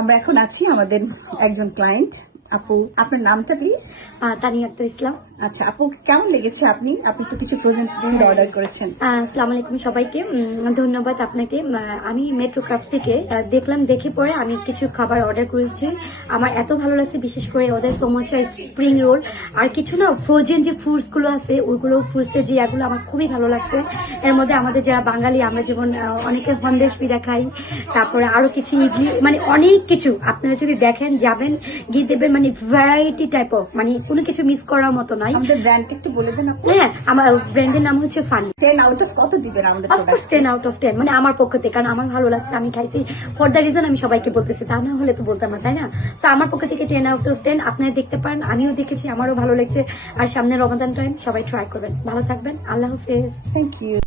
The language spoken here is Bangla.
আমরা এখন আছি আমাদের একজন ক্লায়েন্ট আপু, আপনার নামটা প্লিজ? তানিয়া আক্তার ইসলাম। আচ্ছা আপু, কেমন লেগেছে? আপনি তো কিছু ফ্রোজেন ফুড অর্ডার করেছেন। আসসালামু আলাইকুম সবাইকে, ধন্যবাদ আপনাকে। আমি মেট্রোক্রাফট থেকে দেখলাম, দেখে পরে আমি কিছু খাবার অর্ডার করেছি। আমার এত ভালো লাগছে, বিশেষ করে ওদের সমোসা, স্প্রিং রোল আর কিছু না ফ্রোজেন যে ফ্রুটসগুলো আছে ওইগুলো, ফ্রুটসের যে এগুলো আমার খুবই ভালো লাগছে। এর মধ্যে আমাদের যারা বাঙালি, আমরা যেমন অনেকে সন্দেশ পিঠা খাই, তারপরে আরো কিছু ইডলি, মানে অনেক কিছু। আপনারা যদি দেখেন, যাবেন, গিয়ে দেবেন, মানে ভ্যারাইটি টাইপ অফ, মানে কোনো কিছু মিস করার মতো নাই। আমাদের ব্র্যান্ডটা একটু বলে দেন আপু। হ্যাঁ, আমার ব্র্যান্ডের নাম হচ্ছে ফানি। 10 আউট অফ কত দিবেন আমাদের? অফকোর্স 10 আউট অফ 10, মানে আমার পক্ষ থেকে, কারণ আমার ভালো লাগছে, আমি খাইছি। ফর দ্য রিজন আমি সবাইকে বলতেছি, তা না হলে তো বলতাম না, তাই না? তো আমার পক্ষ থেকে 10 আউট অফ 10। আপনারা দেখতে পারেন, আমিও দেখেছি, আমারও ভালো লাগছে। আর সামনে রমাদান টাইম, সবাই ট্রাই করবেন। ভালো থাকবেন, আল্লাহ হাফেজ। Thank you.